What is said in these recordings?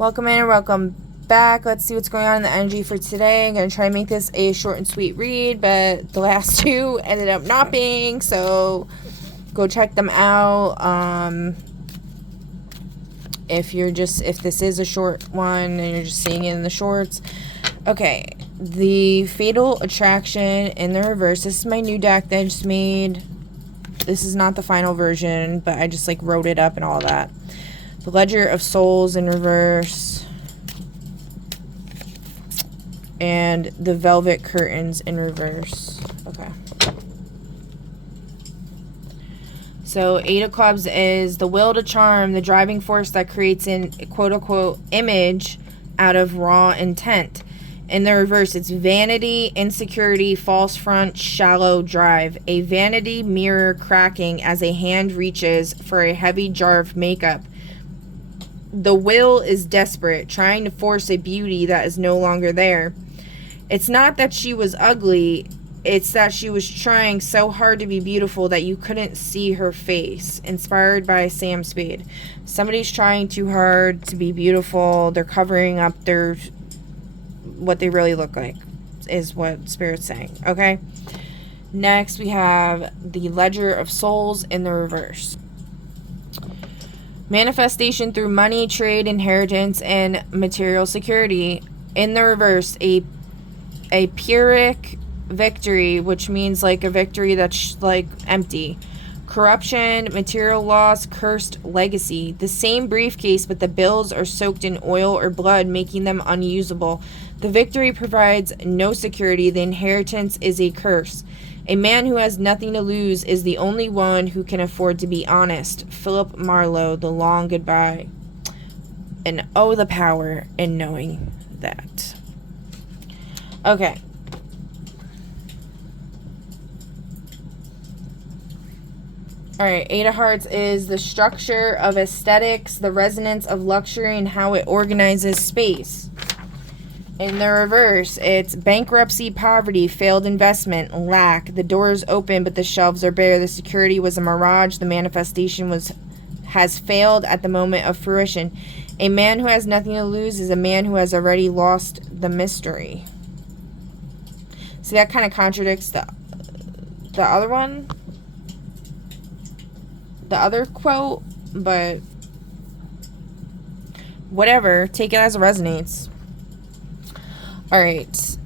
Welcome in and welcome back. Let's see what's going on in the energy for today. I'm going to try and make this a short and sweet read, but the last two ended up not being, so go check them out. If this is a short one and you're just seeing it in the shorts. Okay, the Fatal Attraction in the reverse. This is my new deck that I just made. This is not the final version, but I just like wrote it up and all that. The Ledger of Souls in reverse. And the Velvet Curtains in reverse. Okay. So, Eight of Clubs is the will to charm, the driving force that creates an quote-unquote image out of raw intent. In the reverse, it's vanity, insecurity, false front, shallow drive. A vanity mirror cracking as a hand reaches for a heavy jar of makeup. The will is desperate, trying to force a beauty that is no longer there. It's not that she was ugly, it's that she was trying so hard to be beautiful that you couldn't see her face. Inspired by Sam Spade. Somebody's trying too hard to be beautiful. They're covering up what they really look like, is what Spirit's saying. Okay? Next, we have the Ledger of Souls in the reverse. Manifestation through money, trade, inheritance, and material security. In the reverse, a Pyrrhic victory, which means like a victory that's like empty. Corruption, material loss, cursed legacy. The same briefcase, but the bills are soaked in oil or blood, making them unusable. The victory provides no security. The inheritance is a curse. A man who has nothing to lose is the only one who can afford to be honest. Philip Marlowe, The Long Goodbye. And oh, the power in knowing that. Okay. Alright, Eight of Hearts is the structure of aesthetics, the resonance of luxury, and how it organizes space. In the reverse, it's bankruptcy, poverty, failed investment, lack. The door is open, but the shelves are bare. The security was a mirage. The manifestation has failed at the moment of fruition. A man who has nothing to lose is a man who has already lost the mystery. See, that kind of contradicts the other one. The other quote, but whatever. Take it as it resonates. Alright,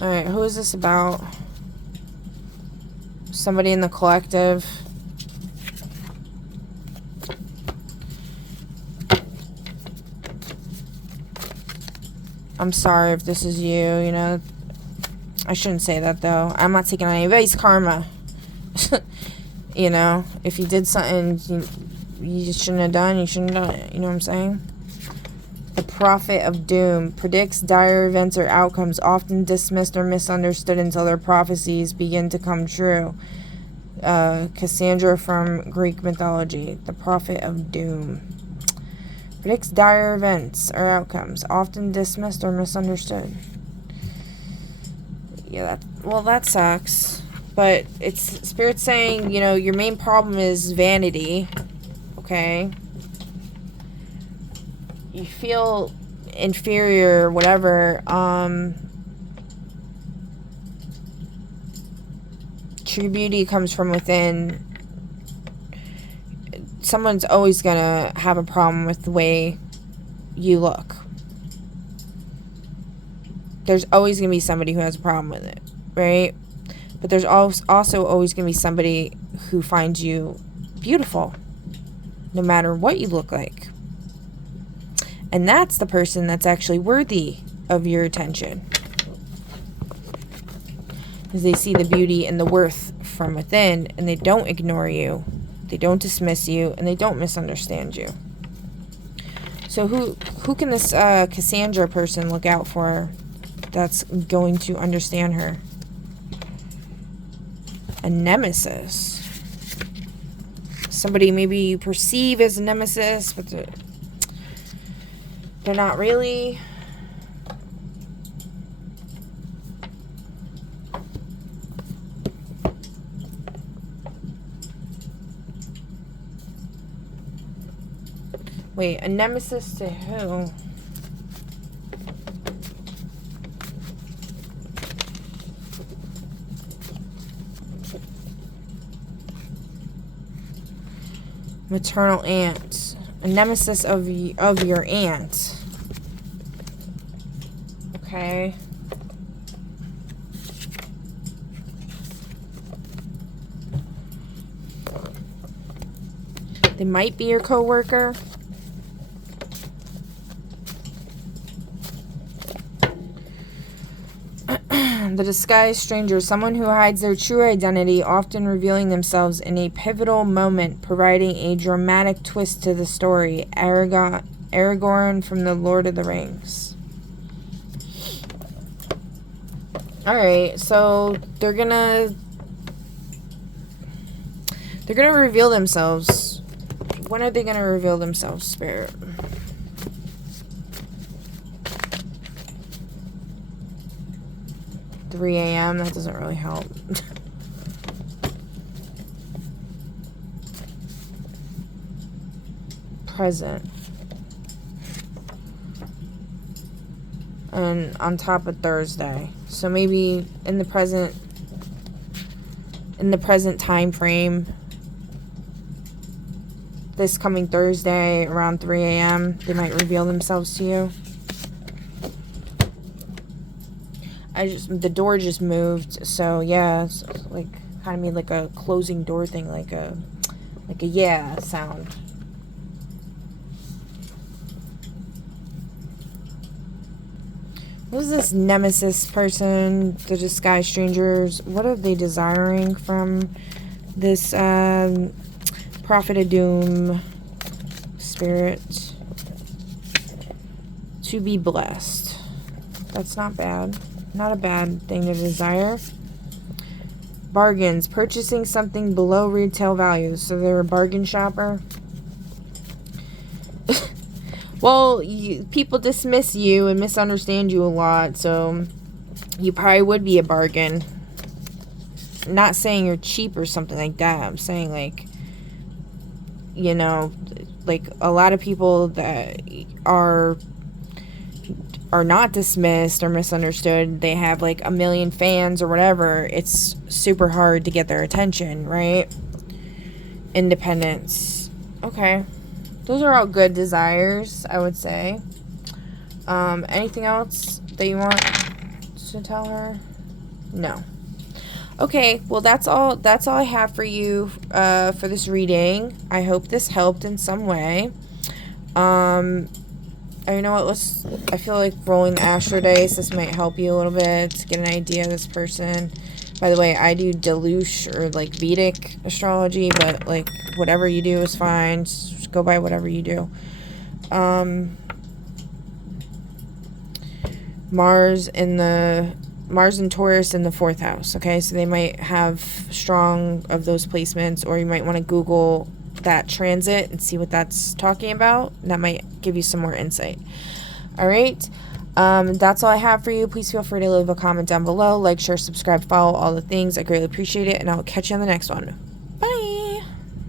who is this about? Somebody in the collective. I'm sorry if this is you, you know. I shouldn't say that, though. I'm not taking anybody's karma. You know, if you did something you shouldn't have done, you shouldn't have done it. You know what I'm saying? The Prophet of Doom predicts dire events or outcomes, often dismissed or misunderstood until their prophecies begin to come true. Cassandra from Greek mythology. The Prophet of Doom predicts dire events or outcomes, often dismissed or misunderstood. Yeah, that sucks. But it's Spirit saying, you know, your main problem is vanity. Okay? You feel inferior or whatever. True beauty comes from within. Someone's always gonna have a problem with the way you look. There's always gonna be somebody who has a problem with it, right? But there's also always gonna be somebody who finds you beautiful, no matter what you look like. And that's the person that's actually worthy of your attention. Because they see the beauty and the worth from within, and they don't ignore you, they don't dismiss you, and they don't misunderstand you. So who can this Cassandra person look out for that's going to understand her? A nemesis. Somebody maybe you perceive as a nemesis, but they're not really. Wait, a nemesis to who? Maternal aunt. A nemesis of your aunt. Okay. They might be your coworker. The disguised stranger, someone who hides their true identity, often revealing themselves in a pivotal moment, providing a dramatic twist to the story. Aragorn from the Lord of the Rings. Alright, so they're gonna reveal themselves. When are they gonna reveal themselves, Spirit? $3 a.m. That doesn't really help. Present. And on top of Thursday. So maybe in the present time frame, this coming Thursday around 3 a.m., they might reveal themselves to you. The door just moved, so yeah, it's like kind of made like a closing door thing, like a yeah sound. What is this nemesis person, the disguised strangers? What are they desiring from this prophet of doom spirit? To be blessed. That's not bad. Not a bad thing to desire. Bargains. Purchasing something below retail value. So they're a bargain shopper. Well, people dismiss you and misunderstand you a lot. So you probably would be a bargain. Not saying you're cheap or something like that. I'm saying like, you know, like a lot of people that are not dismissed or misunderstood, they have like a million fans or whatever, it's super hard to get their attention, right? Independence. Okay. Those are all good desires, I would say. Anything else that you want to tell her? No. Okay, well that's all I have for you for this reading. I hope this helped in some way. You know what, I feel like rolling the Astro Dice, this might help you a little bit to get an idea of this person. By the way, I do Deluge or like Vedic astrology, but like whatever you do is fine. Just go by whatever you do. Mars and Taurus in the 4th house. Okay, so they might have strong of those placements, or you might want to Google that transit and see what that's talking about. That might give you some more insight. All right, that's all I have for you. Please feel free to leave a comment down below, like, share, subscribe, follow, all the things. I greatly appreciate it, and I'll catch you on the next one.